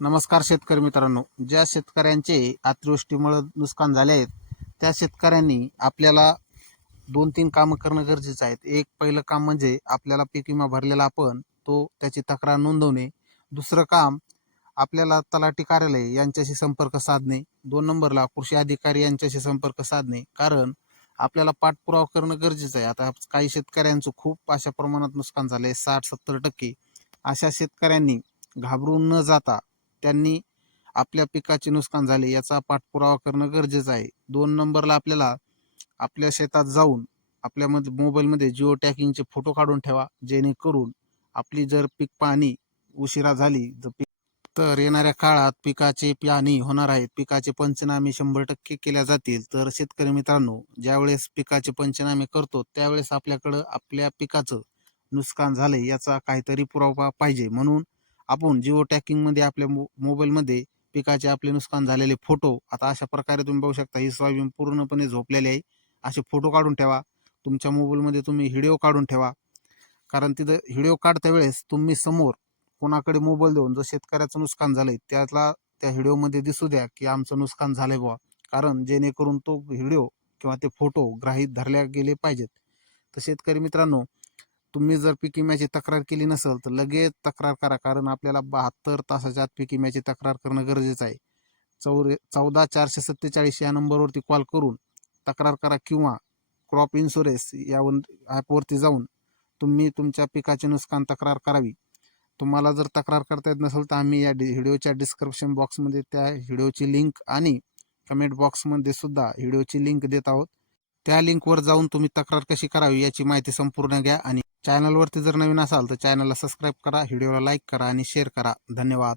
नमस्कार शेतकरी मित्रांनो. ज्या शेतकऱ्यांचे अतिवृष्टीमुळे नुकसान झाले आहेत त्या शेतकऱ्यांनी आपल्याला दोन तीन कामं करणं गरजेचं आहेत एक पहिलं काम म्हणजे आपल्याला पीक विमा भरलेला आपण तो त्याची तक्रार नोंदवणे. दुसरं काम आपल्याला तलाठी कार्यालय यांच्याशी संपर्क साधणे. दोन नंबरला कृषी अधिकारी यांच्याशी संपर्क साधणे. कारण आपल्याला पाठपुरावा करणं गरजेचं आहे. आता काही शेतकऱ्यांचं खूप अशा प्रमाणात नुकसान झालं आहे साठ सत्तर टक्के. अशा शेतकऱ्यांनी घाबरून न जाता त्यांनी आपल्या पिकाचे नुकसान झाले याचा पाठपुरावा करणं गरजेचं आहे. दोन नंबरला आपल्याला आपल्या शेतात जाऊन आपल्यामध्ये मोबाईलमध्ये जिओ टॅकिंगचे फोटो काढून ठेवा जेणेकरून आपली जर पीक पाहणी उशिरा झाली तर पीक तर येणाऱ्या काळात पिकाचे पाणी होणार आहेत. पिकाचे पंचनामे शंभर टक्के केल्या जातील. तर शेतकरी मित्रांनो ज्यावेळेस पिकाचे पंचनामे करतो त्यावेळेस आपल्याकडं आपल्या पिकाचं नुकसान झालंय याचा काहीतरी पुरावा पाहिजे. म्हणून आपण जिओ टॅकिंगमध्ये आपल्या मो मोबाईलमध्ये पिकाचे आपले नुकसान झालेले फोटो आता अशा प्रकारे तुम्ही बघू शकता ही सोयाबीन पूर्णपणे झोपलेली आहे. असे फोटो काढून ठेवा. तुमच्या मोबाईलमध्ये तुम्ही व्हिडिओ काढून ठेवा. कारण तिथं व्हिडिओ काढत्या वेळेस तुम्ही समोर कोणाकडे मोबाईल देऊन जर शेतकऱ्याचं नुकसान झालंय त्याला त्या व्हिडिओमध्ये दिसू द्या की आमचं नुकसान झालंय बुवा. कारण जेणेकरून तो व्हिडिओ किंवा ते फोटो ग्राहीत धरल्या गेले पाहिजेत. तर शेतकरी मित्रांनो तुम्ही जर पीक विम्याची तक्रार केली नसेल तर लगेच तक्रार करा. कारण आपल्याला बहात्तर तासाच्या आत पीक विम्याची तक्रार करणं गरजेचं आहे. चौरे चौदा चारशे सत्तेचाळीस या नंबरवरती कॉल करून तक्रार करा किंवा क्रॉप इन्शुरन्स यावर ॲपवरती जाऊन तुम्ही तुमच्या पिकाचे नुकसान तक्रार करावी. तुम्हाला जर तक्रार करता येत नसेल तर आम्ही या डि व्हिडिओच्या डिस्क्रिप्शन बॉक्समध्ये त्या व्हिडिओची लिंक आणि कमेंट बॉक्समध्ये सुद्धा व्हिडिओची लिंक देत आहोत. त्या लिंकवर जाऊन तुम्ही तक्रार कशी करावी याची माहिती संपूर्ण घ्या आणि चॅनलवरती जर नवीन असाल तर चॅनलला सबस्क्राईब करा व्हिडिओला लाईक करा आणि शेअर करा. धन्यवाद.